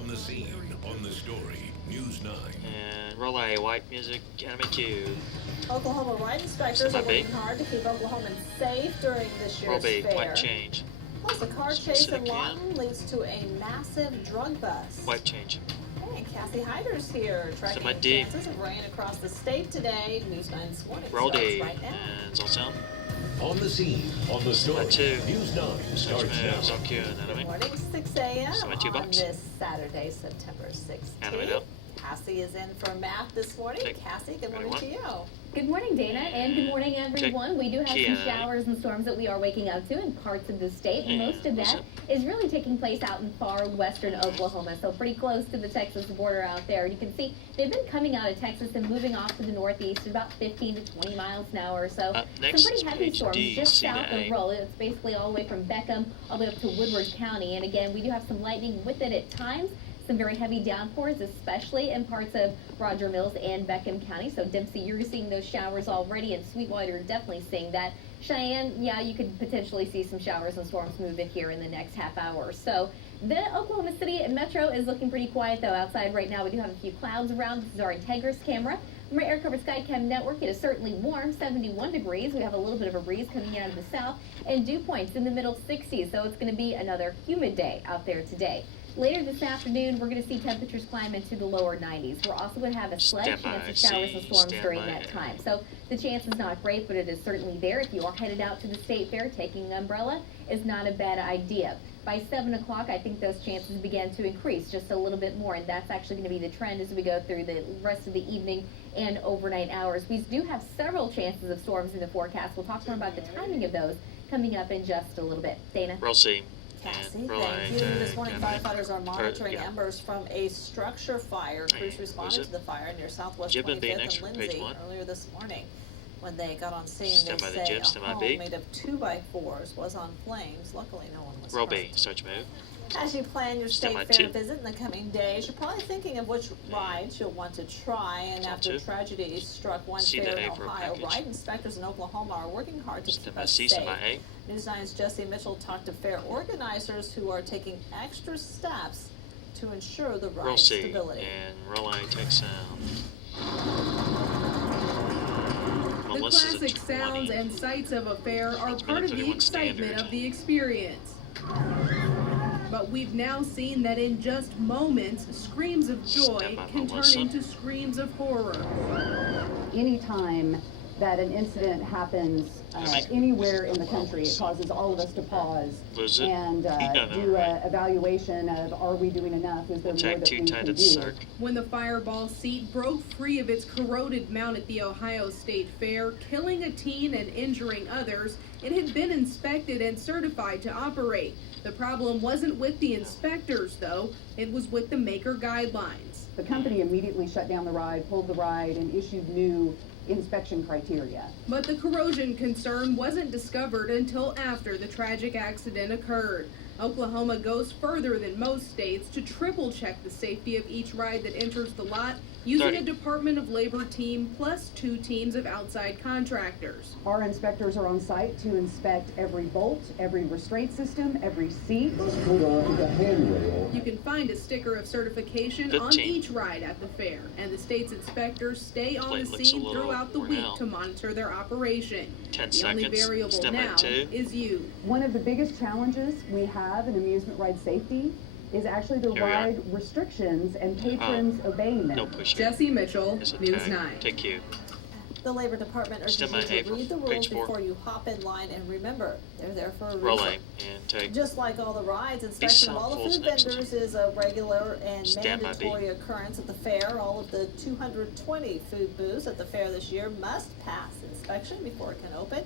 On the scene, on the story, News 9. And roll a white music, anime cue. Oklahoma ride inspectors are working hard to keep Oklahomans safe during this year's fair. White change. Plus, a car chase in Lawton leads to a massive drug bust. White change. Hey, Cassie Hyder's here, tracking chances of rain across the state today. News 9's morning starts right now. And Zoltan. On the scene, on the story, News 9 starts now. Good morning, 6 a.m. on this Saturday, September 16th. Cassie is in for Matt this morning. Cassie, good morning to you. Good morning, Dana, and good morning, everyone. We do have some showers and storms that we are waking up to in parts of the state. Most of that is really taking place out in far western Oklahoma, so pretty close to the Texas border out there. You can see they've been coming out of Texas and moving off to the northeast at about 15 to 20 miles an hour or so. Some pretty heavy storms just south of Roll. It's basically all the way from Beckham all the way up to Woodward County. And again, we do have some lightning with it at times. Some very heavy downpours, especially in parts of Roger Mills and Beckham County. So Dempsey, you're seeing those showers already, and Sweetwater definitely seeing that. Cheyenne, yeah, you could potentially see some showers and storms move in here in the next half hour. So the Oklahoma City Metro is looking pretty quiet, though. Outside right now, we do have a few clouds around. This is our Integris camera. From our Air Cover Skycam network, it is certainly warm, 71 degrees. We have a little bit of a breeze coming out of the south, and dew points in the middle 60s. So it's going to be another humid day out there today. Later this afternoon, we're going to see temperatures climb into the lower 90s. We're also going to have a slight chance of showers and storms during that time. So the chance is not great, but it is certainly there. If you are headed out to the state fair, taking an umbrella is not a bad idea. By 7 o'clock, I think those chances begin to increase just a little bit more, and that's actually going to be the trend as we go through the rest of the evening and overnight hours. We do have several chances of storms in the forecast. We'll talk more about the timing of those coming up in just a little bit. Dana? We'll see. Cassie, thank you. This morning, firefighters are monitoring embers from a structure fire. Crews responded to the fire near Southwest 25th and Lindsay earlier this morning. When they got on scene, they say a home made of 2x4s was on flames. Luckily, no one was hurt. Start move. As you plan your state fair visit in the coming days, you're probably thinking of which rides you'll want to try. And after tragedy struck one fair in Ohio, ride inspectors in Oklahoma are working hard to keep us safe. News 9's Jesse Mitchell talked to fair organizers who are taking extra steps to ensure the ride stability. And roll I take sound. The classic sounds and sights of a fair are part of the excitement of the experience. But we've now seen that in just moments, screams of joy can turn into screams of horror. Anytime that an incident happens anywhere in the country, it causes all of us to pause and do an evaluation of, are we doing enough? Is there more that we can do? When the fireball seat broke free of its corroded mount at the Ohio State Fair, killing a teen and injuring others, it had been inspected and certified to operate. The problem wasn't with the inspectors, though. It was with the maker guidelines. The company immediately shut down the ride, pulled the ride, and issued new inspection criteria. But the corrosion concern wasn't discovered until after the tragic accident occurred. Oklahoma goes further than most states to triple check the safety of each ride that enters the lot using a Department of Labor team plus 2 teams of outside contractors. Our inspectors are on site to inspect every bolt, every restraint system, every seat. You can find a sticker of certification on each ride at the fair, and the state's inspectors stay on the scene throughout the week to monitor their operation. The only variable now is you. One of the biggest challenges we have in amusement ride safety is actually the ride restrictions and patrons obeying them. Jesse Mitchell, News 9. Thank you. The Labor Department urges you to read the rules before you hop in line, and remember, they're there for a reason. Just like all the rides, inspection of all the food vendors is a regular and mandatory occurrence at the fair. All of the 220 food booths at the fair this year must pass inspection before it can open.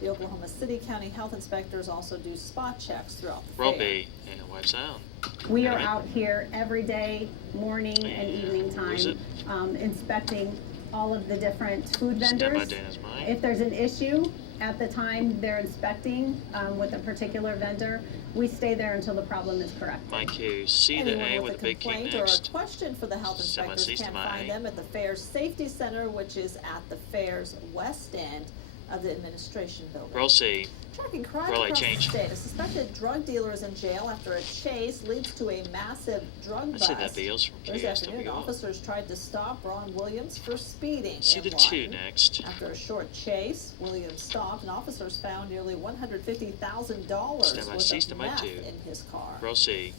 The Oklahoma City County Health Inspectors also do spot checks throughout the fair. And wipe sound. We are out here every day, morning and evening time, inspecting all of the different food vendors. If there's an issue at the time they're inspecting with a particular vendor, we stay there until the problem is correct. My cue, C to A with a big key next. Or a question for the health inspectors can find them at the fair's safety center, which is at the fair's west end. of the administration building. Roll C. Tracking crime Roll A, across change. the state. A suspected drug dealer is in jail after a chase leads to a massive drug I bust. see that Beals from Thursday afternoon, KSWO. officers tried to stop Ron Williams for speeding. See in the 2 Lawton. next. After a short chase, Williams stopped and officers found nearly $150,000 Stand by worth C, of stand by meth 2. in his car. Roll C.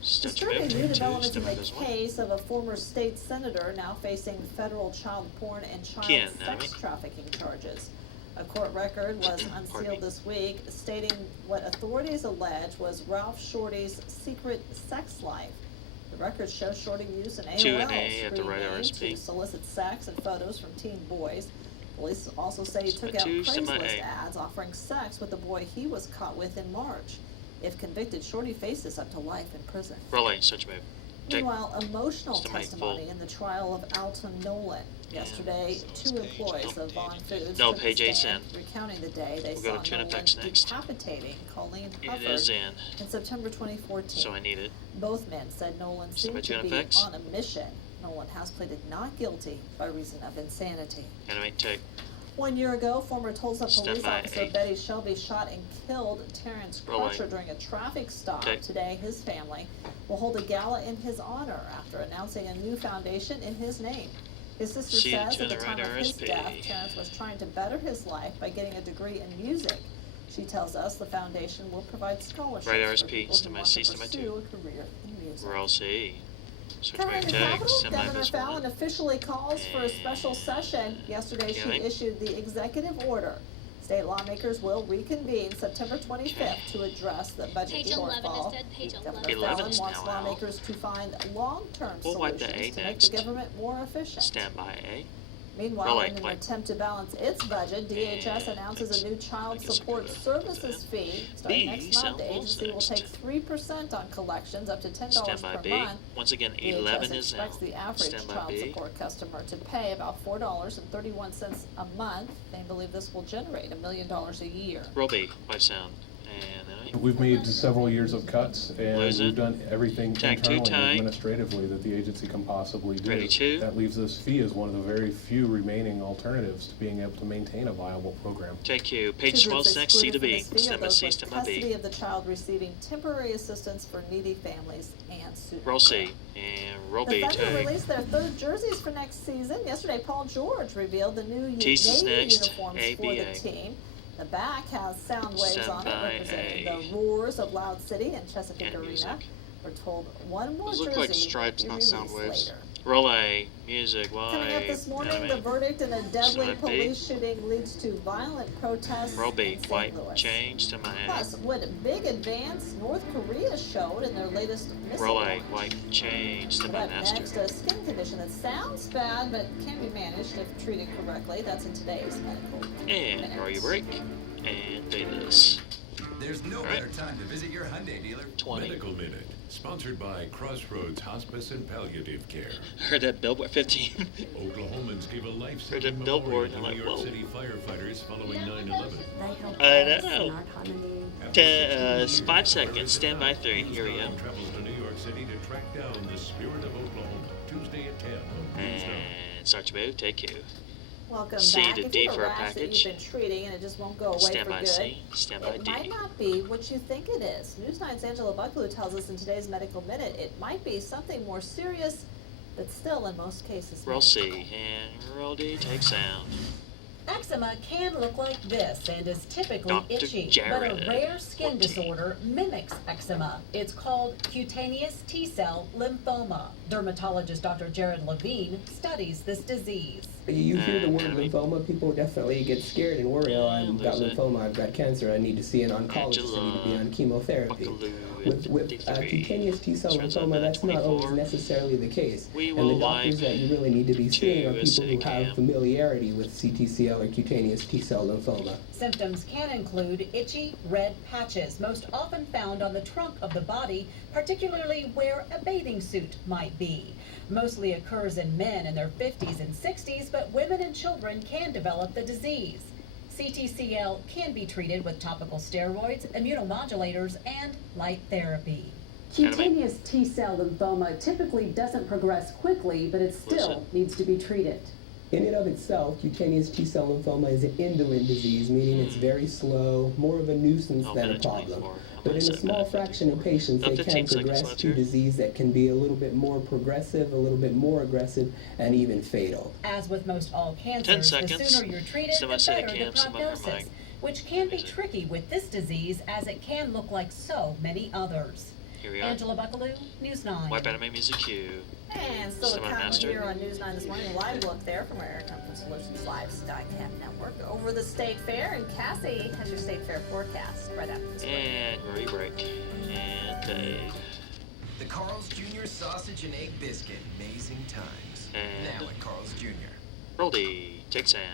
Disturbing new developments in Stand by the this one. case of a former state senator now facing federal child porn and child Ken, sex trafficking charges. A court record was Pardon unsealed me. this week, stating what authorities allege was Ralph Shorty's secret sex life. The record shows Shorty used an 2 AOL and A at the right screen name RSP. to solicit sex and photos from teen boys. Police also say he took out Two, semi Craigslist A. ads offering sex with the boy he was caught with in March. If convicted, Shorty faces up to life in prison. Roll A, such move. Take. Meanwhile, emotional Semi testimony full. in the trial of Alton Nolan. Yesterday, 2 employees of Vaughn Foods No, took page the 8's stand, in. recounting the day they We'll go saw to tune Nolan effects next. decapitating Colleen It Hufford is in. in September 2014. So I need it. Both men said Nolan Semi seemed to tune be effects. on a mission. Nolan has pleaded not guilty by reason of insanity. Animate take. 1 year ago, former Tulsa Stand police by officer 8. Betty Shelby shot and killed Terrence Roll Crusher eight. during a traffic stop. Okay. Today, his family will hold a gala in his honor after announcing a new foundation in his name. His sister See it says to at the the time right of his RSP. death, Terrence was trying to better his life by getting a degree in music. She tells us the foundation will provide scholarships Right for RSP, people who stand by want C, to stand by pursue 2. a career in music. Roll C. Switch Covering move the take. Capitol, Stand by Governor this Fallon one. officially calls for a special session. Yesterday, she Okay. issued the executive order. State lawmakers will reconvene September 25th to address the budget Page 11 shortfall. is dead, page Governor 11. Fallon 11's wants now out. lawmakers to find long-term We'll wipe the solutions A to make next. the government more efficient. Stand by A. Meanwhile, Roll in an eight, attempt to balance its budget, DHS And announces a new child I guess support we'll go to services that. fee. Starting B, next month, the samples agency will next. take 3% on collections up to $10 Stand by per B. month. Once again, DHS 11 is expects out. the average Stand by child B. support customer to pay about $4.31 a month. They believe this will generate $1 million a year. Roll B. Wipe sound. And We've made several years of cuts, and Lose it. we've done everything Tag two, internally and tie. administratively that the agency can possibly do. Ready, two. That leaves this fee as one of the very few remaining alternatives to being able to maintain a viable program. take you. Page Two 12 groups next. C to excluded from B. this fee are Stand by those C. with Stand by custody B. of the child receiving temporary assistance for needy families and students. Roll C. And roll The B. Thunder Take. released their third jerseys for next season. Yesterday, Paul George revealed the new T's is Navy next. uniforms A, for B, the A. team. The back has sound waves Stand on it, by representing A. the roars of Loud City and Chesapeake And Arena. music. We're told one more Those jersey look like will stripes, be not released sound waves. later. Roll A. Music. Coming up this Wipe. morning, the Animate. verdict in a deadly Stand by B. police shooting leads to violent protests Roll B. in St. Wipe. Louis. Change to my A. Plus, what big advance North Korea showed in their latest missile Roll A. launch. Wipe. Change to my Up next, master. a skin condition that sounds bad but can be managed if treated correctly. That's in today's medical And minute. roll your break. And pay this. There's no Right. better time to visit your Hyundai dealer. 20. Medical Minute, sponsored by Crossroads Hospice and Palliative Care. Heard that billboard. 15. Oklahomans gave a Heard life-saving that billboard, memorial I'm to New like, York whoa. City firefighters following 9/11. I know. 5 seconds. Stand by 3. Here we go. Travels to New York City to track down the spirit of Oklahoma. Tuesday at 10 on News Now. And start to move. Take 2. Welcome C back. to If D you have for a a rash that package. you've been treating and it just won't go away Stand for by good, C. Stand by it D. might not be what you think it is. News 9's Angela Buckaloo tells us in today's Medical Minute it might be something more serious, but still in most cases Roll C. manageable. And roll D. Take sound. Eczema can look like this and is typically Dr. itchy, Jared, but a rare skin 14. disorder mimics eczema. It's called cutaneous T-cell lymphoma. Dermatologist Dr. Jared Levine studies this disease. You hear the word Enemy. lymphoma, people definitely get scared and worry, oh, I've got lose it. lymphoma, I've got cancer, I need to see an oncologist, I need to be on chemotherapy. Buckaloo With 53. cutaneous T-cell Turns out lymphoma, that that's not always 24. necessarily the case. We And will the doctors wipe that you really need to be seeing are to people who acidic have cam. familiarity with CTCL or cutaneous T-cell lymphoma. Symptoms can include itchy, red patches, most often found on the trunk of the body, particularly where a bathing suit might be. Mostly occurs in men in their 50s and 60s, but women and children can develop the disease. CTCL can be treated with topical steroids, immunomodulators, and light therapy. Cutaneous T-cell lymphoma typically doesn't progress quickly, but it still needs to be treated. In and of itself, cutaneous T-cell lymphoma is an indolent disease, meaning it's very slow, more of a nuisance than a problem. But in a small fraction of patients, they can progress to disease that can be a little bit more progressive, a little bit more aggressive, and even fatal. As with most all cancers, the sooner you're treated, the better the prognosis, which can be tricky with this disease as it can look like so many others. Here we are. Angela Buckaloo, News 9. Wipe anime music cue. And still a comment here on News 9 this morning. Live look there from our Air Comfort Solutions Live Skycam Network over the State Fair. And Cassie has your State Fair forecast right after this break. And re-break. And Dave. The Carl's Jr. Sausage and Egg Biscuit. Amazing times. And now at Carl's Jr. Roldy, take sound.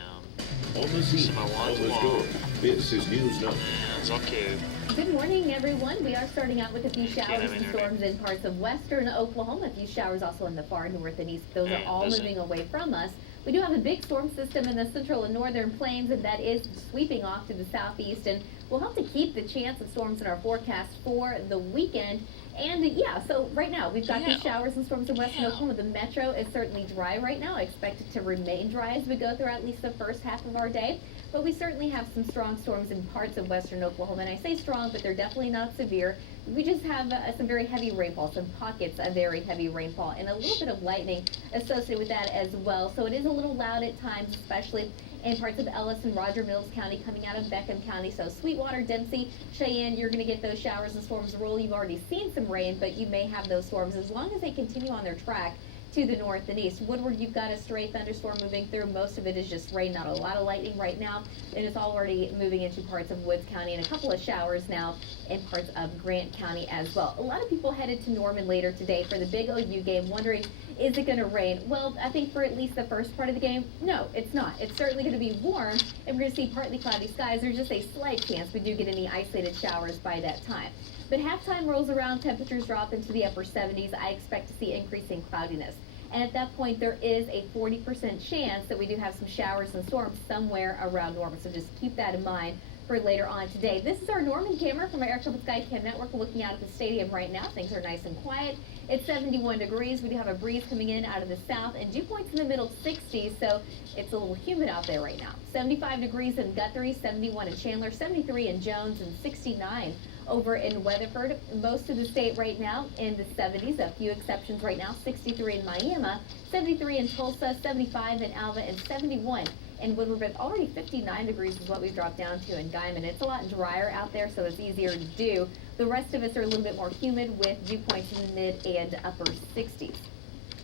On the Z, on the score. This is News 9. And Zocku. Good morning, everyone. We are starting out with a few showers and storms in parts of western Oklahoma. A few showers also in the far north and east. Those are all moving away from us. We do have a big storm system in the central and northern plains, and that is sweeping off to the southeast, and will help to keep the chance of storms in our forecast for the weekend. And so right now we've got these showers and storms in western Oklahoma. The metro is certainly dry right now. I expect it to remain dry as we go through at least the first half of our day. But we certainly have some strong storms in parts of western Oklahoma. And I say strong, but they're definitely not severe. We just have some very heavy rainfall, some pockets of very heavy rainfall, and a little bit of lightning associated with that as well. So it is a little loud at times, especially in parts of Ellis and Roger Mills County, coming out of Beckham County. So Sweetwater, Dempsey, Cheyenne, you're going to get those showers and storms roll. You've already seen some rain, but you may have those storms as long as they continue on their track to the north and east. Woodward, you've got a stray thunderstorm moving through. Most of it is just rain, not a lot of lightning right now. And it's already moving into parts of Woods County and a couple of showers now in parts of Grant County as well. A lot of people headed to Norman later today for the big OU game, wondering, is it going to rain? Well, I think for at least the first part of the game, no, it's not. It's certainly going to be warm, and we're going to see partly cloudy skies. There's just a slight chance we do get any isolated showers by that time. But halftime rolls around, temperatures drop into the upper 70s. I expect to see increasing cloudiness. And at that point, there is a 40% chance that we do have some showers and storms somewhere around Norman. So just keep that in mind for later on today. This is our Norman camera from our Air Comfort Skycam Network. We're looking out at the stadium right now. Things are nice and quiet. It's 71 degrees. We do have a breeze coming in out of the south and dew points in the middle 60s, so it's a little humid out there right now. 75 degrees in Guthrie, 71 in Chandler, 73 in Jones, and 69 over in Weatherford. Most of the state right now in the 70s, a few exceptions right now. 63 in Miami, 73 in Tulsa, 75 in Alva, and 71 in Woodward. But already 59 degrees is what we've dropped down to in Guyman. It's a lot drier out there, so it's easier to do. The rest of us are a little bit more humid with dew points in the mid and upper 60s.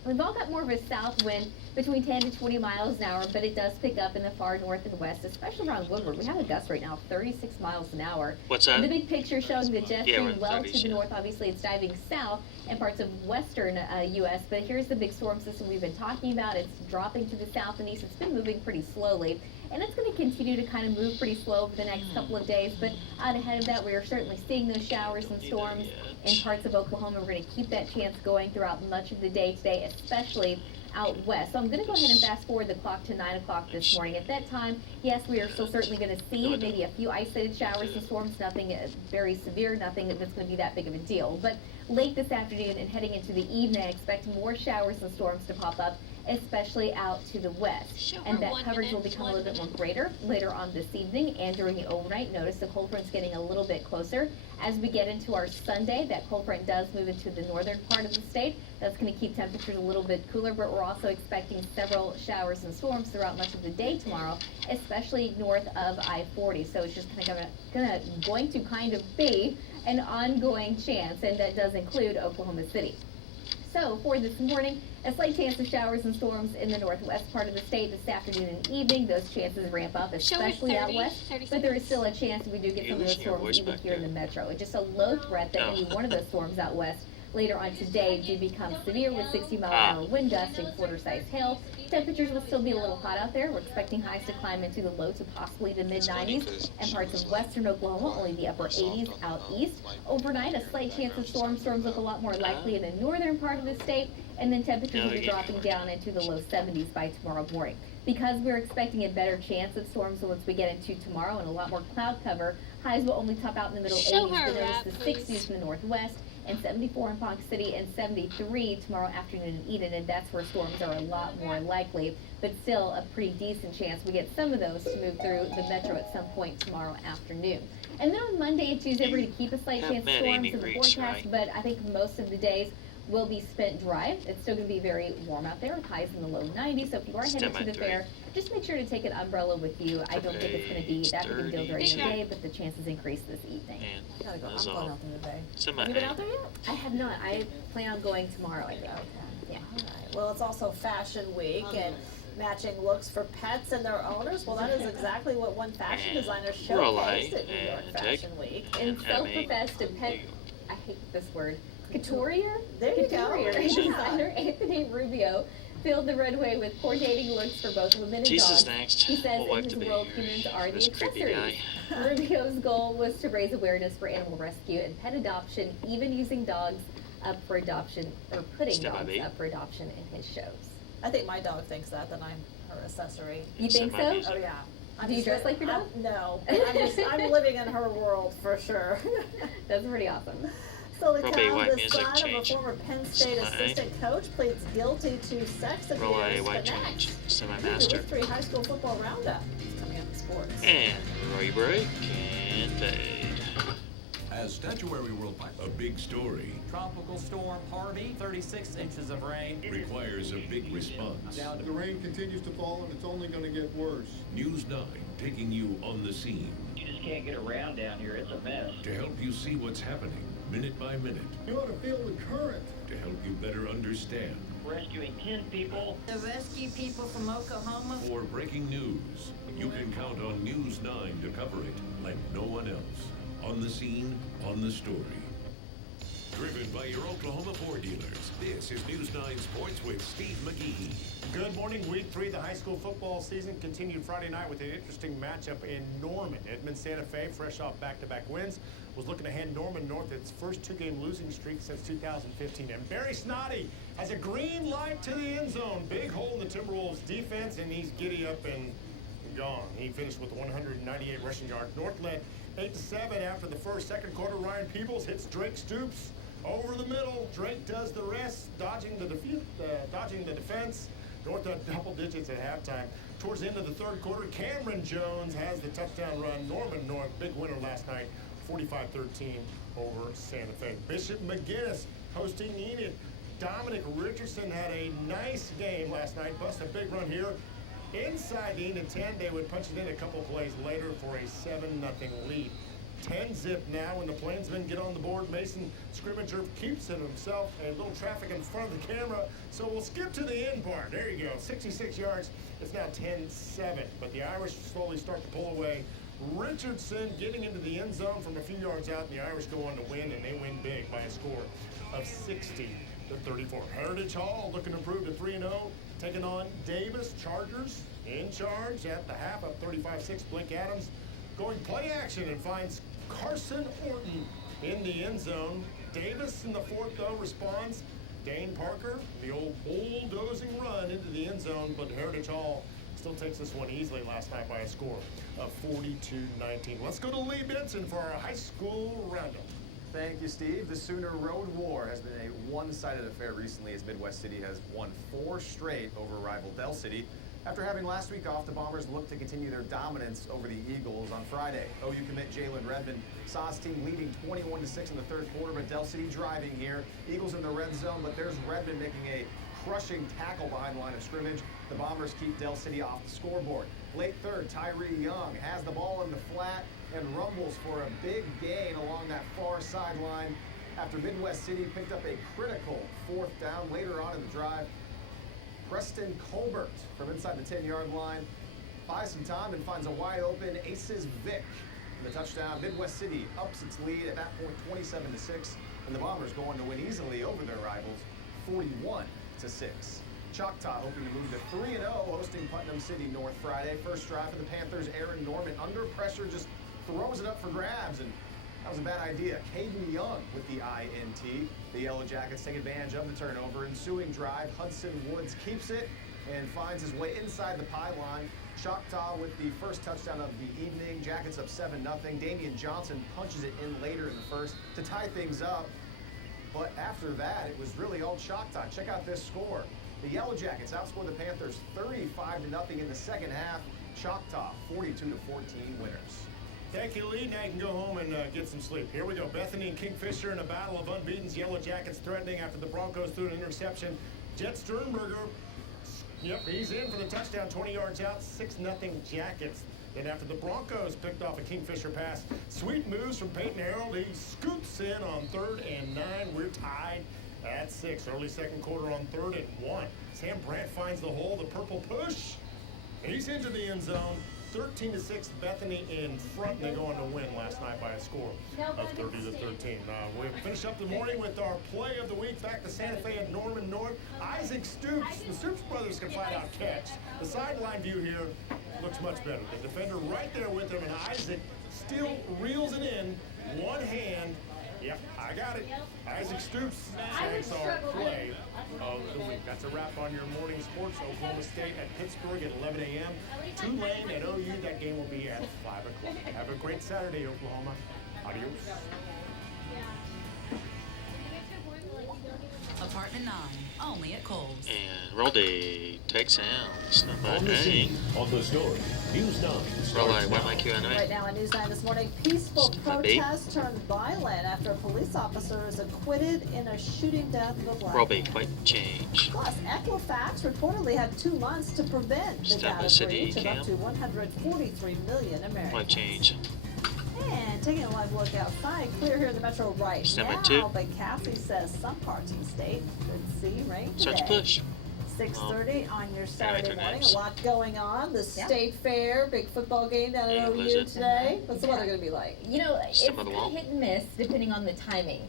We've all got more of a south wind between 10 to 20 miles an hour, but it does pick up in the far north and west, especially around Woodward. We have a gust right now of 36 miles an hour. What's that? The big picture showing the jet stream well to the north. Obviously, it's diving south in parts of western U.S., but here's the big storm system we've been talking about. It's dropping to the south and east. It's been moving pretty slowly, and it's going to continue to kind of move pretty slow over the next couple of days. But out ahead of that, we are certainly seeing those showers and storms in parts of Oklahoma. We're going to keep that chance going throughout much of the day today, especially out west. So I'm going to go ahead and fast forward the clock to 9 o'clock this morning. At that time, yes, we are still certainly going to see maybe a few isolated showers and storms, nothing very severe, nothing that's going to be that big of a deal. But late this afternoon and heading into the evening, I expect more showers and storms to pop up, especially out to the west. And that coverage will become a little bit more greater later on this evening and during the overnight. Notice the cold front's getting a little bit closer. As we get into our Sunday, that cold front does move into the northern part of the state. That's going to keep temperatures a little bit cooler, but we're also expecting several showers and storms throughout much of the day tomorrow, especially north of I-40. So it's just going to kind of be an ongoing chance, and that does include Oklahoma City. So for this morning, a slight chance of showers and storms in the northwest part of the state this afternoon and evening. Those chances ramp up, especially out west, but there is still a chance we do get some of those storms even here in the metro. It's just a low threat that any one of those storms out west later on today do become severe with 60-mile-an-hour wind gusts and quarter-sized hail. Temperatures will still be a little hot out there. We're expecting highs to climb into the low to possibly the mid-90s, and parts of western Oklahoma only the upper 80s out east. Overnight, a slight chance of storms. Storms look a lot more likely in the northern part of the state, and then temperatures will be dropping down into the low 70s by tomorrow morning. Because we're expecting a better chance of storms once we get into tomorrow and a lot more cloud cover, highs will only top out in the middle 80s, but notice the 60s in the northwest and 74 in Ponca City, and 73 tomorrow afternoon in Eden, and that's where storms are a lot more likely, but still a pretty decent chance we get some of those to move through the metro at some point tomorrow afternoon. And then on Monday and Tuesday, we're going to keep a slight chance of storms in the forecast, but I think most of the days will be spent dry. It's still going to be very warm out there with highs in the low 90s, so if you are headed to the fair, just make sure to take an umbrella with you. I don't think it's going to be that big of a deal during the day, but the chances increase this evening. I gotta go. I'm going out there today. Have you been out there yet? I have not. I plan on going tomorrow, I think. Okay. Yeah. All right. Well, it's also Fashion Week and matching looks for pets and their owners. Well, that is exactly what one fashion designer showcased at New York Fashion Week. And self-professed and pet, I hate this word, couturier? There you go. Designer Anthony Rubio filled the runway with coordinating looks for both women and dogs. Next. He says in his world, humans are the accessories. Rubio's goal was to raise awareness for animal rescue and pet adoption, even using dogs up for adoption, or putting dogs up for adoption in his shows. I think my dog thinks that I'm her accessory. You think so? Oh yeah. Do you dress like your dog? No. I'm living in her world for sure. That's pretty awesome. So the son of a former Penn State assistant coach pleads guilty to sex abuse. The Week 3 high school football roundup is coming up in sports. And Roy break and fade. As Statuary World, a big story. Tropical storm Harvey, 36 inches of rain. Requires a big response. The rain continues to fall and it's only going to get worse. News 9 taking you on the scene. You just can't get around down here. It's a mess. To help you see what's happening minute by minute. You ought to feel the current. To help you better understand. Rescuing 10 people. To rescue people from Oklahoma. For breaking news, you can count on News 9 to cover it like no one else. On the scene, on the story. Driven by your Oklahoma Ford dealers, this is News 9 Sports with Steve McGee. Good morning. Week 3 of the high school football season continued Friday night with an interesting matchup in Norman. Edmond Santa Fe, fresh off back-to-back wins, was looking to hand Norman North its first 2-game losing streak since 2015. And Barry Snoddy has a green light to the end zone. Big hole in the Timberwolves defense, and he's giddy up and gone. He finished with 198 rushing yards. North led 8-7 after the second quarter. Ryan Peebles hits Drake Stoops over the middle. Drake does the rest, dodging the defense. North had double digits at halftime. Towards the end of the third quarter, Cameron Jones has the touchdown run. Norman North, big winner last night, 45-13 over Santa Fe. Bishop McGinnis hosting Enid. Dominic Richardson had a nice game last night, bust a big run here. Inside the Enid 10, they would punch it in a couple plays later for a 7-0 lead. 10-zip now when the Plainsmen get on the board. Mason Scrimmager keeps it himself. A little traffic in front of the camera. So we'll skip to the end part. There you go. 66 yards. It's now 10-7. But the Irish slowly start to pull away. Richardson getting into the end zone from a few yards out. And the Irish go on to win, and they win big by a score of 60-34. Heritage Hall looking to improve to 3-0. Taking on Davis. Chargers in charge at the half, up 35-6. Blake Adams going play action and finds Carson Orton in the end zone. Davis in the fourth, though, responds. Dane Parker, the old bulldozing run into the end zone, but Heritage Hall still takes this one easily last night by a score of 42-19. Let's go to Lee Benson for our high school roundup. Thank you, Steve. The Sooner Road War has been a one-sided affair recently as Midwest City has won 4 straight over rival Del City. After having last week off, the Bombers look to continue their dominance over the Eagles on Friday. OU commit Jalen Redmond saw his team leading 21-6 in the third quarter, but Del City driving here. Eagles in the red zone, but there's Redmond making a crushing tackle behind the line of scrimmage. The Bombers keep Del City off the scoreboard. Late third, Tyree Young has the ball in the flat and rumbles for a big gain along that far sideline after Midwest City picked up a critical 4th down later on in the drive. Preston Colbert from inside the 10-yard line buys some time and finds a wide-open Aces Vic for the touchdown. Midwest City ups its lead at that point 27-6, and the Bombers go on to win easily over their rivals 41-6. Choctaw hoping to move to 3-0, hosting Putnam City North Friday. First drive for the Panthers, Aaron Norman under pressure just throws it up for grabs, and that was a bad idea. Caden Young with the INT. The Yellow Jackets take advantage of the turnover. Ensuing drive, Hudson Woods keeps it and finds his way inside the pylon. Choctaw with the first touchdown of the evening. Jackets up 7-0. Damian Johnson punches it in later in the first to tie things up. But after that, it was really all Choctaw. Check out this score. The Yellow Jackets outscored the Panthers 35-0 in the second half. Choctaw 42-14 winners. Thank you, Lee. Now you can go home and get some sleep. Here we go. Bethany and Kingfisher in a battle of unbeatens. Yellow Jackets threatening after the Broncos threw an interception. Jet Sternberger, yep, he's in for the touchdown, 20 yards out, 6-0 Jackets. Then after the Broncos picked off a Kingfisher pass, sweet moves from Peyton Harold. He scoops in on 3rd and 9. We're tied at 6. Early second quarter on 3rd and 1. Sam Brandt finds the hole, the purple push. He's into the end zone. 13-6, Bethany in front, and they go on to win last night by a score of 30-13. We'll finish up the morning with our play of the week. Back to Santa Fe at Norman North. Isaac Stoops, the Stoops brothers can find out catch. The sideline view here looks much better. The defender right there with him, and Isaac still reels it in. One hand. Yep, I got it. Isaac Stoops takes our play of the week. That's a wrap on your morning sports. Oklahoma State at Pittsburgh at 11 a.m. Tulane at OU. That game will be at 5 o'clock. Have a great Saturday, Oklahoma. Adios. Apartment 9, only at Kohl's. And roll day takes out. On the scene, on the story. News 9 starts now. Right now on News 9 this morning, peaceful protest turned violent after a police officer is acquitted in a shooting death of a black man. Quite change. Plus, Equifax reportedly had 2 months to prevent the data breach of up to 143 million Americans. Quite change. And taking a live look outside, clear here in the metro right now, but Cassie says some parts of the state could see rain today. Such push. 6:30 on your Saturday morning. A lot going on. The State Fair, big football game down at OU today. What's the weather going to be like? You know, it's kind of hit and miss depending on the timing.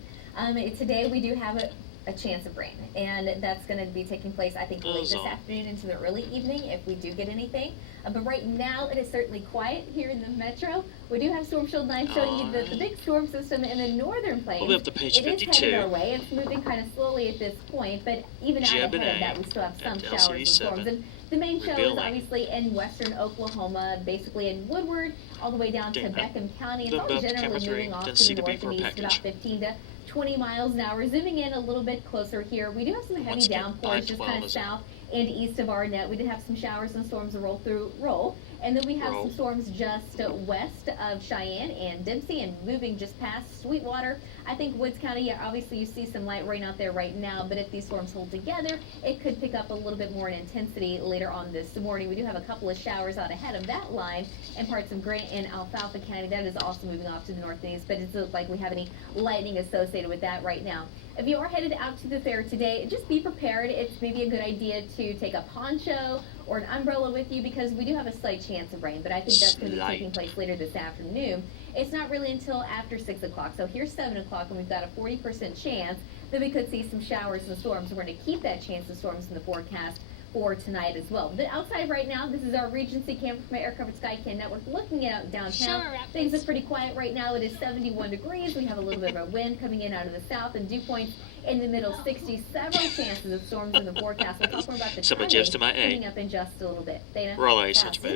Today we do have a chance of rain, and that's going to be taking place, I think, late this afternoon into the early evening if we do get anything. But right now it is certainly quiet here in the metro. We do have Storm Shield 9 showing you the big storm system in the northern plains. We'll be up to page 52. It is headed our way. It's moving kind of slowly at this point, but even out ahead of that, we still have some showers and storms. And the main show is obviously in western Oklahoma, basically in Woodward, all the way down to Beckham County. It's all generally moving off to the north and east about 15 to 20 miles an hour. Zooming in a little bit closer here, we do have some heavy downpours just kind of south and east of Arnett. We did have some showers and storms roll. And then we have some storms just west of Cheyenne and Dempsey and moving just past Sweetwater. I think Woods County, obviously you see some light rain out there right now, but if these storms hold together, it could pick up a little bit more in intensity later on this morning. We do have a couple of showers out ahead of that line in parts of Grant and Alfalfa County. That is also moving off to the northeast, but it doesn't look like we have any lightning associated with that right now. If you are headed out to the fair today, just be prepared. It's maybe a good idea to take a poncho or an umbrella with you because we do have a slight chance of rain, but I think that's going to be taking place later this afternoon. It's not really until after 6 o'clock. So here's 7 o'clock, and we've got a 40% chance that we could see some showers and storms. We're going to keep that chance of storms in the forecast for tonight as well. But outside right now, this is our Regency camera from Air Covered Sky Cam Network looking out downtown. Things are pretty quiet right now. It is 71 degrees. We have a little bit of a wind coming in out of the south and dew points in the middle 60s. Several chances of storms in the forecast. We'll talk more about the timing coming up in just a little bit. Dana?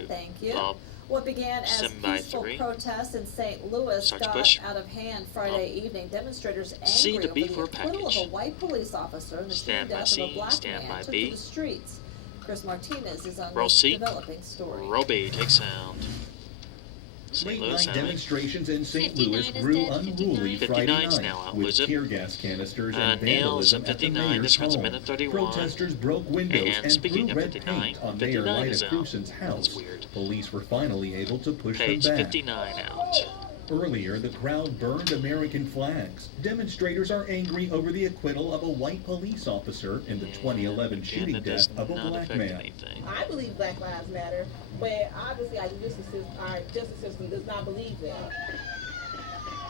Thank you. What began as peaceful protests in St. Louis got out of hand Friday evening. Demonstrators angry over the acquittal of a white police officer and the shooting death of a black man took to the streets. Chris Martinez is on this developing story. Roll B, take sound. Late-night demonstrations in St. Louis grew unruly Friday night with tear gas canisters and vandalism at the mayor's home. Protesters broke windows and threw red paint on Mayor Lyda Cruzan's house. Police were finally able to push them back. Page 59 out. Earlier, the crowd burned American flags. Demonstrators are angry over the acquittal of a white police officer in the 2011 shooting death of a black man. I believe Black Lives Matter, but obviously our justice system does not believe that.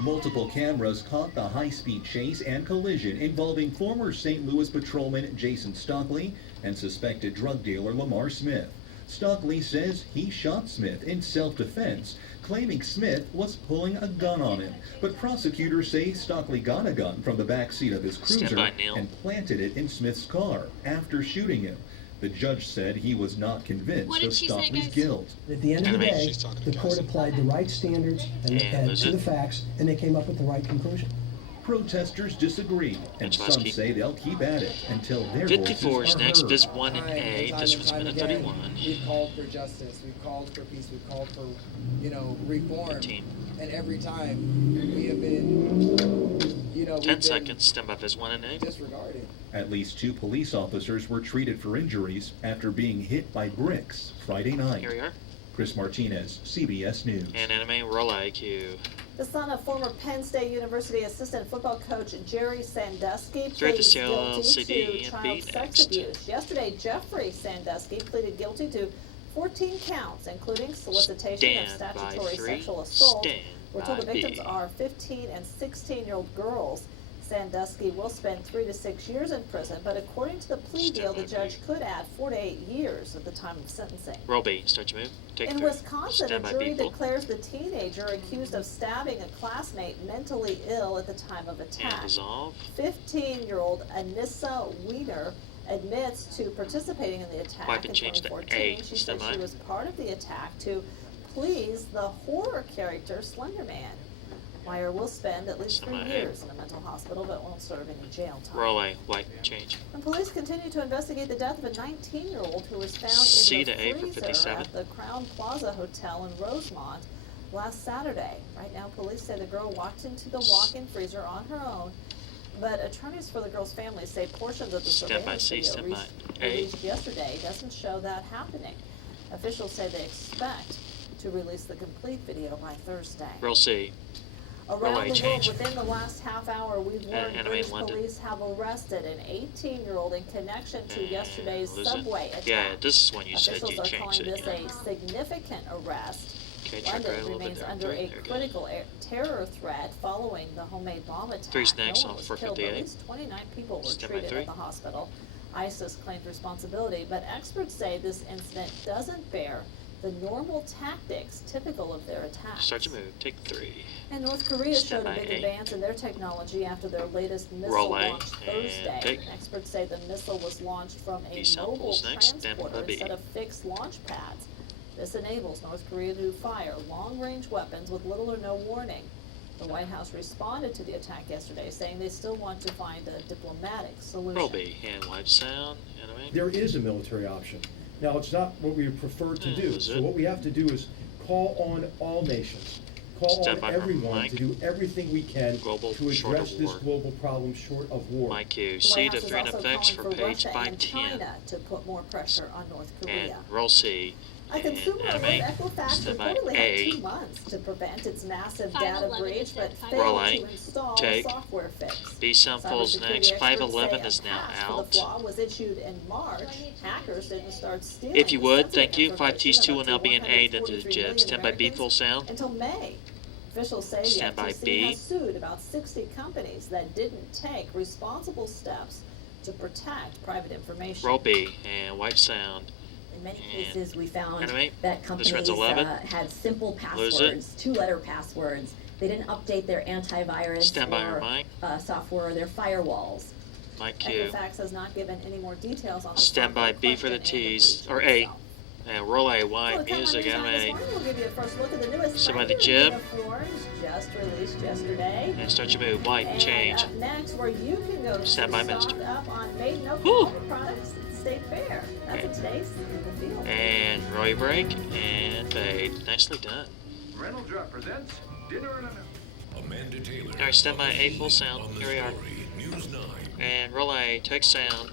Multiple cameras caught the high-speed chase and collision involving former St. Louis patrolman Jason Stockley and suspected drug dealer Lamar Smith. Stockley says he shot Smith in self-defense, claiming Smith was pulling a gun on him. But prosecutors say Stockley got a gun from the back seat of his cruiser and planted it in Smith's car after shooting him. The judge said he was not convinced of Stockley's guilt. At the end of the day, the court applied the right standards and to the facts, and they came up with the right conclusion. Protesters disagree, and some say they'll keep at it until their 54 is voices are next. heard. Biz 1 and A. This was minute 31. We've called for justice. We've called for peace. We've called for, reform. 15. And every time we have been, 10 seconds. Stand by Biz 1 and A. Disregarded. At least 2 police officers were treated for injuries after being hit by bricks Friday night. Here we are. Chris Martinez, CBS News. And anime roll IQ. The son of former Penn State University assistant football coach Jerry Sandusky Threat to pleads sell guilty CD to and child B sex next. abuse. Yesterday, Jeffrey Sandusky pleaded guilty to 14 counts, including solicitation of Stand by statutory 3. sexual assault. Stand We're told the by victims B. are 15 and 16-year-old girls. Sandusky will spend 3 to 6 years in prison, but according to the plea deal, the judge could add 4 to 8 years at the time of sentencing. Roll B. Start your move. Take In 3. Wisconsin, Stand a by jury B. Full. declares the teenager accused of stabbing a classmate mentally ill at the time of And attack. dissolve. 15-year-old Anissa Weiner admits to participating in the attack Wipe in and change to 2014. A. She said Stand by. she was part of the attack to please the horror character Slender Man. Meyer will spend at least 3 Stand by. years in a mental hospital, but won't serve any jail time. Roll A. Wipe and change. And police continue to investigate the death of a 19-year-old who was found C in to A the for freezer 57. at the Crown Plaza Hotel in Rosemont last Saturday. Right now, police say the girl walked into the walk-in freezer on her own, but attorneys for the girl's family say portions of the Stand by surveillance C. video Stand by A. released yesterday doesn't show that happening. Officials say they expect to release the complete video by Thursday. Roll C. Around Roll A. the world, Change. within the last half hour, we've learned Anime British London. police have arrested an 18-year-old in connection to yesterday's lose it. subway attack. Yeah, this is when you said Officials you are changed calling it. this a significant arrest. Okay, check right a London little bit remains there. under a There we go. critical terror threat following the homemade bomb attack. 3's next No on one was killed, but 458. at least 29 people were Stand by treated 3. at the hospital. ISIS claimed responsibility, but experts say this incident doesn't bear the normal tactics typical of their attacks. Start your move. Take 3. And North Korea Stand showed a by big 8. advance in their technology after their latest missile Roll A launched and Thursday. take. Experts say the missile was launched from a B mobile samples next. Stand by transporter B. instead of fixed launch pads. This enables North Korea to fire long-range weapons with little or no warning. The White House responded to the attack yesterday, saying they still want to find a diplomatic solution. Roll B. Hand wipe sound. Anime. There is a military option. Now, it's not what we prefer to do. So what we have to do is call on all nations, call Stand on by everyone Mike. to do everything we can Global to short address of this war. global problem short of war. Mike Q. The C White to House is threat also effects calling for for page Russia by and 10. China to put more pressure on North And Korea. roll C. A consumer and alert anime. Equifax Stand by reportedly A. had 2 months to prevent its massive 511 data breach, but Roll failed A. to install Take. a software fix. B samples Cybersecurity next. experts 511 say is a now patch for out. The flaw was issued in March. Hackers didn't start stealing If you the would, sensitive thank you. 5 T's 2 information will of now up be to an A into the 143 jib. million Stand by B Americans full sound. until May. Officials say the Stand by FTC B. has sued about 60 companies that didn't take responsible steps to protect private information. Roll B. And wipe sound. In many cases, we found Anime. that This companies runs 11. had simple Lose it. passwords, 2-letter passwords. They didn't update their antivirus Stand by her or mic. software or their firewalls. Mike Q. Equifax has not given any more details on the Stand by software B for the question and T's. breach Or A. itself. And roll A. So Wipe. to come on Music. News Now this Anime. morning, we'll give you a first look at the newest Stand by the Spider jib. uniforms just released yesterday. And start your move. Wipe. And Change. up next, where you can go to Stand by, stock Minister. up on made in Oklahoma products at the State Fair. That's Okay. what today's in the field. And roll your break. And fade. Nicely done. Reynolds Drop presents Dinner and Amanda Taylor. All right, stand by A full sound. On the Here we are. Story, News 9. And roll A. Take sound.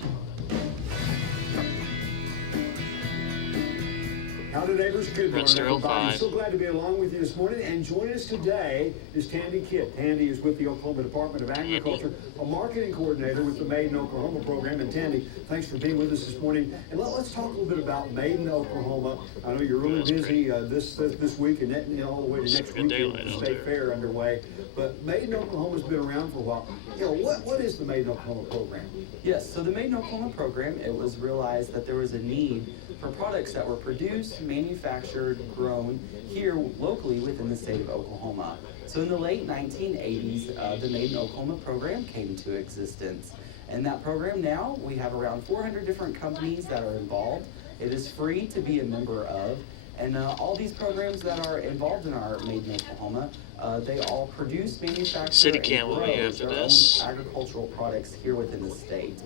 Howdy neighbors, good Run morning Stereo everybody. 5. So glad to be along with you this morning, and joining us today is Tandy Kitt. Tandy is with the Oklahoma Department of Agriculture, a marketing coordinator with the Made in Oklahoma program. And Tandy, thanks for being with us this morning. And let's talk a little bit about Made in Oklahoma. I know you're really busy this week and all the way to next week with the State Fair underway. But Made in Oklahoma's been around for a while. You know, what is the Made in Oklahoma program? Yes, so the Made in Oklahoma program, it was realized that there was a need for products that were produced, manufactured, grown here locally within the state of Oklahoma. So in the late 1980s, the Made in Oklahoma program came into existence. And that program now, we have around 400 different companies that are involved. It is free to be a member of. And all these programs that are involved in our Made in Oklahoma They all produce, manufacture, City and Cam will grow be after their this. own agricultural products here within the state.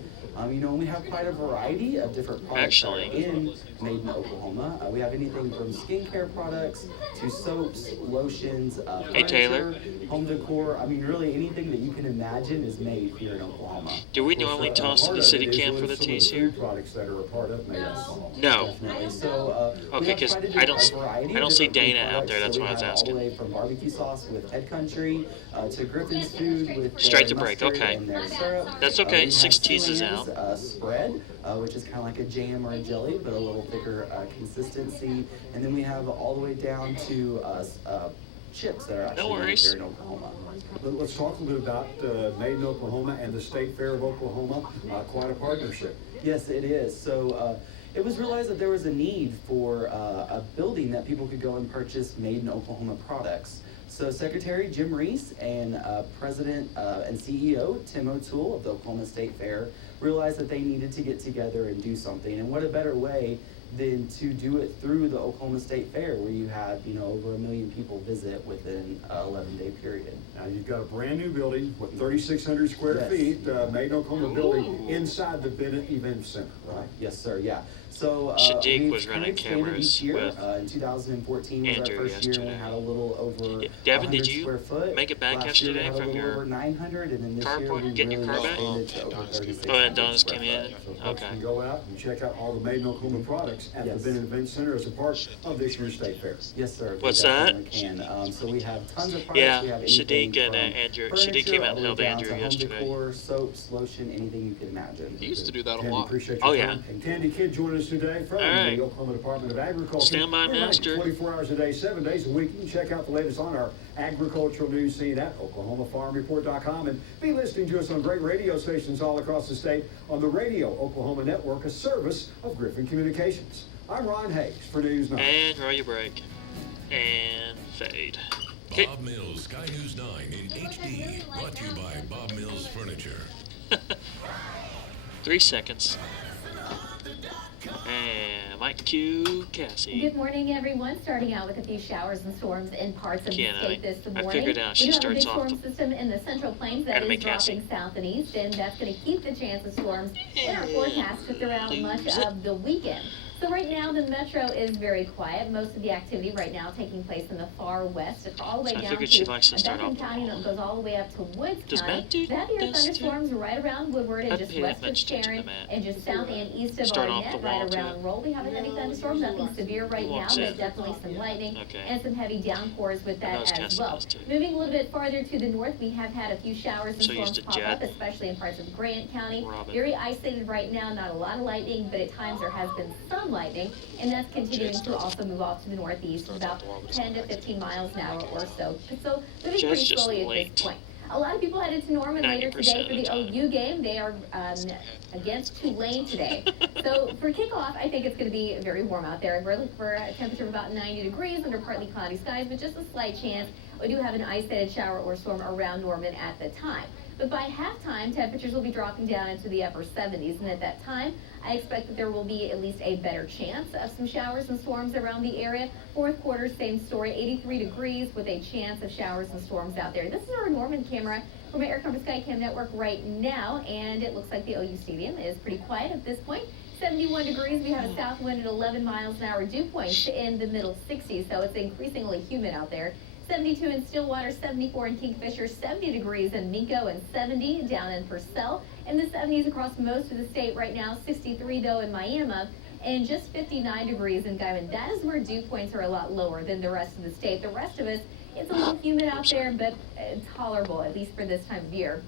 We have quite a variety of different products that are made in Oklahoma. We have anything from skincare products to soaps, lotions, furniture, home decor. Really anything that you can imagine is made here in Oklahoma. Do we normally toss to the city camp for the teas here? Products that are a part of No. Definitely. So, okay, because I don't see Dana out there. That's why I was asking. All the way from barbecue sauce with Head Country to Griffin's Food with straight to break. Okay, and their syrup. That's okay. 6 cheeses out. Spread, which is kind of like a jam or a jelly, but a little thicker consistency. And then we have all the way down to chips that are actually made here in Oklahoma. Let's talk a little bit about Made in Oklahoma and the State Fair of Oklahoma. Quite a partnership. Yes, it is. So it was realized that there was a need for a building that people could go and purchase Made in Oklahoma products. So Secretary Jim Reese and President and CEO Tim O'Toole of the Oklahoma State Fair realized that they needed to get together and do something. And what a better way than to do it through the Oklahoma State Fair, where you have, over 1 million people visit within an 11-day period. Now you've got a brand new building with 3,600 square feet, Made in Oklahoma building inside the Bennett Event Center, right? Yes, sir, yeah. So Shadiq was running cameras year. with in 2014 was Andrew our first year. We had a little over Devin, 100 did you square foot. make it back Last year yesterday we had from a little your over 900, and then this year we getting your really car back? expanded to over 36. Oh, and Donna's came in. So folks can go out and check out all the Made in Oklahoma products at the Bennett Event Center as a part of this year's State Fair. Yes, sir. What's that? Can. So we have tons of products. Yeah, we have Shadiq and Andrew. Shadiq came out and held Andrew yesterday. Decor, soaps, lotion, anything you can imagine. He used to do that a Tandy, lot. appreciate Oh, your yeah. time. And Tandy Kidd joining us today from the Oklahoma Department of Agriculture. Stand by, We're running Master. 24 hours a day, 7 days a week. You can check out the latest on our agricultural news scene at OklahomaFarmReport.com and be listening to us on great radio stations all across the state on the Radio Oklahoma Network, a service of Griffin Communications. I'm Ron Hayes for News 9. And roll your break. And fade. Bob Mills, Sky News 9 in HD. Brought to you by Bob Mills Furniture. 3 seconds. And Mike Q. Cassie. Good morning, everyone. Starting out with a few showers and storms in parts of the state this morning. I figured out she starts off. We have a big storm system in the Central Plains that is dropping south and east, and that's going to keep the chance of storms in our forecast throughout much of the weekend. So right now, the metro is very quiet. Most of the activity right now taking place in the far west, all the way down to Benton County, and it goes all the way up to Woods County. Heavier thunderstorms right around Woodward and just west of Sharon and just south and east of Arnett, right around Roll. We have a heavy thunderstorm, nothing severe right now, but definitely some lightning and some heavy downpours with that as well. Moving a little bit farther to the north, we have had a few showers and storms pop up, especially in parts of Grant County. Very isolated right now, not a lot of lightning, but at times there has been some lightning, and that's continuing to also move off to the northeast, about 10 to 15 miles an hour or so. So moving pretty slowly at this point. A lot of people headed to Norman later today for the OU game. They are against Tulane today. So for kickoff, I think it's going to be very warm out there. We're looking for a temperature of about 90 degrees under partly cloudy skies, but just a slight chance. We do have an isolated shower or storm around Norman at the time. But by halftime, temperatures will be dropping down into the upper 70s, and at that time, I expect that there will be at least a better chance of some showers and storms around the area. Fourth quarter, same story, 83 degrees with a chance of showers and storms out there. This is our Norman camera from our Air Comfort Skycam Network right now, and it looks like the OU Stadium is pretty quiet at this point. 71 degrees, we have a south wind at 11 miles an hour, dew point in the middle 60s, so it's increasingly humid out there. 72 in Stillwater, 74 in Kingfisher, 70 degrees in Minko, and 70 down in Purcell. In the 70s across most of the state right now, 63 though in Miami, and just 59 degrees in Guyman. That is where dew points are a lot lower than the rest of the state. The rest of us, it's a little humid out there, but tolerable, at least for this time of year.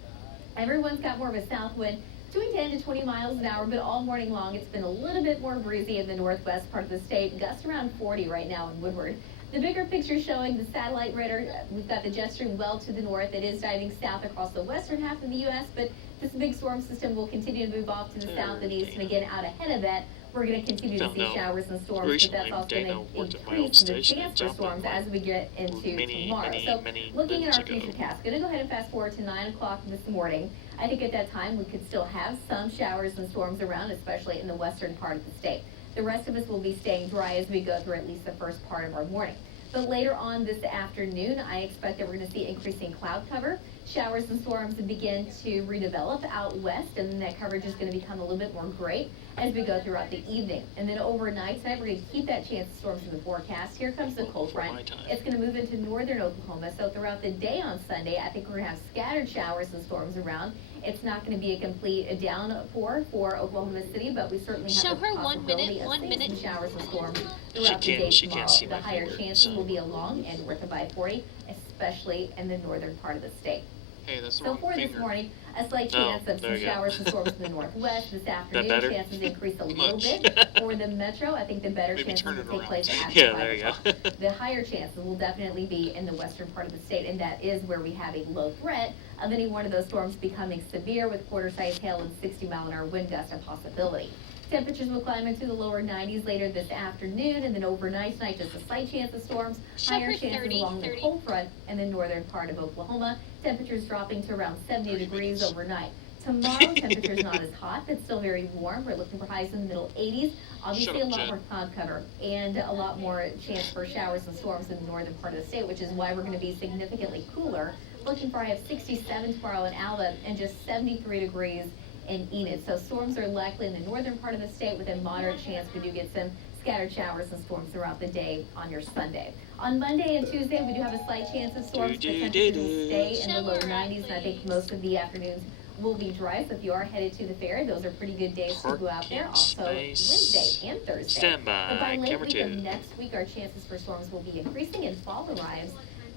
Everyone's got more of a south wind, between 10 to 20 miles an hour, but all morning long it's been a little bit more breezy in the northwest part of the state. Gusts around 40 right now in Woodward. The bigger picture showing the satellite radar, we've got the jet stream well to the north. It is diving south across the western half of the U.S., but this big storm system will continue to move off to the south and east. And again, out ahead of that, we're going to continue to see showers and storms, but that's also going to increase the chance for storms as we get into tomorrow. So looking at our futurecast, going to go ahead and fast forward to 9 o'clock this morning. I think at that time we could still have some showers and storms around, especially in the western part of the state. The rest of us will be staying dry as we go through at least the first part of our morning. But later on this afternoon, I expect that we're going to see increasing cloud cover. Showers and storms begin to redevelop out west, and then that coverage is going to become a little bit more gray as we go throughout the evening. And then overnight tonight, we're going to keep that chance of storms in the forecast. Here comes the cold front. It's going to move into northern Oklahoma. So throughout the day on Sunday, I think we're going to have scattered showers and storms around. It's not going to be a complete downpour for Oklahoma City, but we certainly have the possibility of seeing some showers and storms throughout the day tomorrow. The higher chances will be along and north of I-40, especially in the northern part of the state. Hey, that's so for this morning, a slight chance of some showers and storms in the northwest. This afternoon, chances increase a little bit. For the metro, I think the better chances will take place after 5 o'clock. The higher chances will definitely be in the western part of the state, and that is where we have a low threat of any one of those storms becoming severe with quarter-sized hail and 60-mile-an-hour wind gust a possibility. Temperatures will climb into the lower 90s later this afternoon, and then overnight tonight, just a slight chance of storms. Higher chances along the cold front in the northern part of Oklahoma. Temperatures dropping to around 70 degrees overnight. Tomorrow, temperatures not as hot, but still very warm. We're looking for highs in the middle 80s. Obviously, a lot more cloud cover and a lot more chance for showers and storms in the northern part of the state, which is why we're going to be significantly cooler. Looking for a high of 67 tomorrow in Alva and just 73 degrees in Enid. So storms are likely in the northern part of the state with a moderate chance we do get some scattered showers and storms throughout the day on your Sunday. On Monday and Tuesday, we do have a slight chance of storms. The temperatures will stay in the low 90s, and I think most of the afternoons will be dry. So if you are headed to the fair, those are pretty good days to go out there. Also, Wednesday and Thursday. Stand by. But by late week of next week, our chances for storms will be increasing, and fall arrives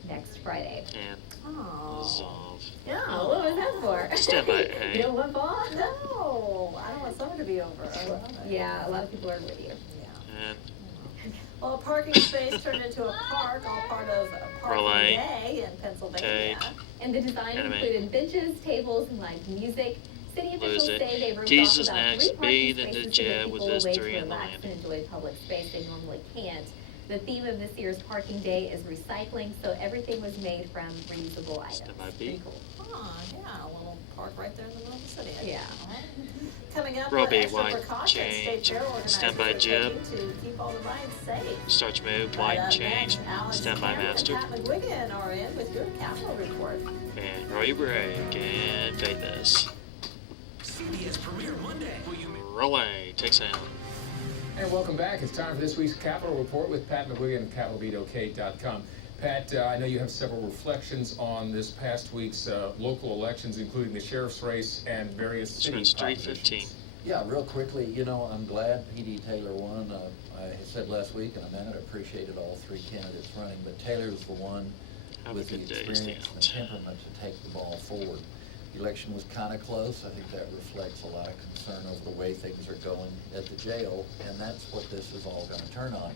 next Friday. And oh. Yeah, what was that for? Stand by. Hey. You don't want fall? No, I don't want summer to be over. Yeah, a lot of people are with you. And well, a parking space turned into a park, all part of Parking Day in Pennsylvania. And the design included benches, tables, and live music. City officials say they roped Jesus off about next, 3 parking bathe in the spaces to jet give with people a way to history in the relax land. and enjoy public space they normally can't. The theme of this year's Parking Day is recycling, so everything was made from reusable items. Pretty cool. Yeah, a little park right there in the middle of the city. Yeah. Coming up, Robbie, extra white, precautions change, state fair organizers standby are jib, taking to keep all the rides safe. starch move, white, change, standby master, Pat McGuigan are in with your Capitol report. and Roy Break, and Faithless. CBS Premiere Monday. Relay, take sound. And welcome back. It's time for this week's Capitol Report with Pat McGuigan at CapitolBeatOK.com. Pat, I know you have several reflections on this past week's local elections, including the sheriff's race and various city propositions. Yeah, real quickly, you know, I'm glad P.D. Taylor won. I said last week, and I meant it, I appreciated all 3 candidates running, but Taylor's the one with the experience and the temperament to take the ball forward. The election was kind of close. I think that reflects a lot of concern over the way things are going at the jail, and that's what this is all going to turn on.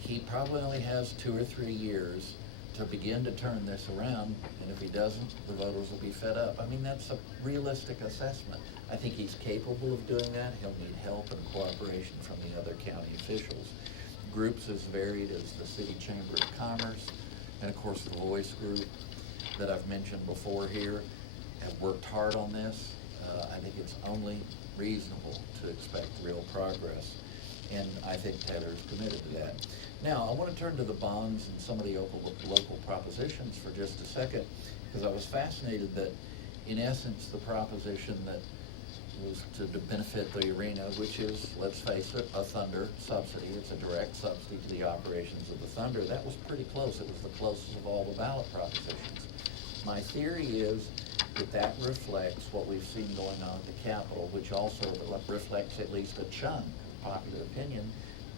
He probably only has 2 or 3 years to begin to turn this around, and if he doesn't, the voters will be fed up. I mean, that's a realistic assessment. I think he's capable of doing that. He'll need help and cooperation from the other county officials. Groups as varied as the City Chamber of Commerce, and of course the Voice Group that I've mentioned before here, have worked hard on this. I think it's only reasonable to expect real progress, and I think Taylor's committed to that. Now, I want to turn to the bonds and some of the local propositions for just a second, because I was fascinated that, in essence, the proposition that was to benefit the arena, which is, let's face it, a Thunder subsidy. It's a direct subsidy to the operations of the Thunder. That was pretty close. It was the closest of all the ballot propositions. My theory is that reflects what we've seen going on at the Capitol, which also reflects at least a chunk of popular opinion,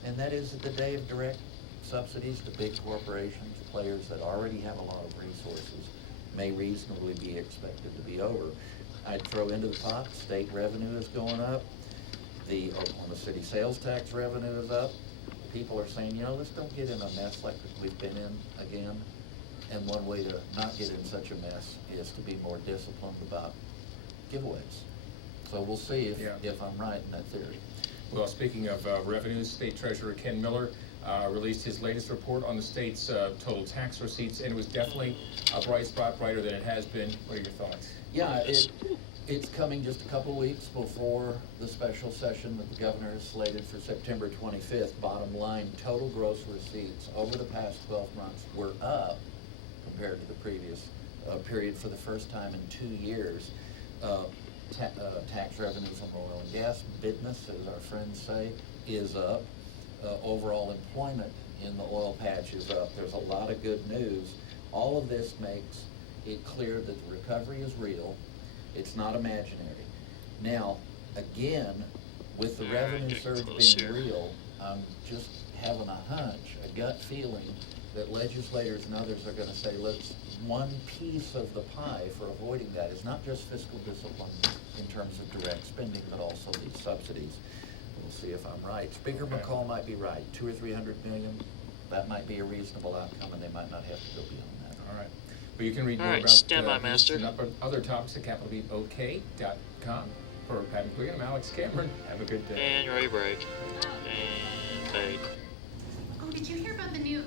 and that is that the day of direct subsidies to big corporations, players that already have a lot of resources, may reasonably be expected to be over. I'd throw into the pot, state revenue is going up, the Oklahoma City sales tax revenue is up. People are saying, you know, let's don't get in a mess like we've been in again. And one way to not get in such a mess is to be more disciplined about giveaways. So we'll see if I'm right in that theory. Well, speaking of revenues, State Treasurer Ken Miller released his latest report on the state's total tax receipts, and it was definitely a bright spot, brighter than it has been. What are your thoughts? Yeah, It's coming just a couple weeks before the special session that the governor has slated for September 25th. Bottom line, total gross receipts over the past 12 months were up compared to the previous period for the first time in 2 years. Tax revenue from oil and gas business, as our friends say, is up. Overall employment in the oil patch is up. There's a lot of good news. All of this makes it clear that the recovery is real. It's not imaginary. Now, again, with the revenue surge being real, I'm just having a hunch, a gut feeling that legislators and others are going to say, let's, one piece of the pie for avoiding that is not just fiscal discipline in terms of direct spending, but also these subsidies. We'll see if I'm right. Speaker McCall might be right. 200 or 300 million, that might be a reasonable outcome, and they might not have to go beyond that. All right. But you can read more about this and other topics at capitalbeatok.com. For Pat McQueen, I'm Alex Cameron. Have a good day. And ready break. And fade. Oh, did you hear about the new...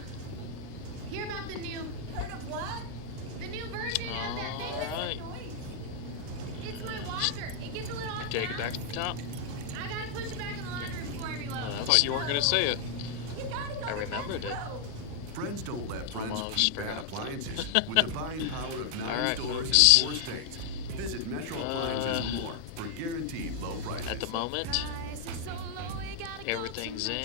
Heard of what? The new version of that thing. All right. It's my washer. It gets a little off. Take it back to the top. I gotta push it back in the laundry before I reload. I thought you weren't going to say it. I remembered it. Friends don't let friends keep bad appliances with the buying power of 9 stores in 4 states. Visit Metro Appliances More for guaranteed low prices. At the moment, everything's in.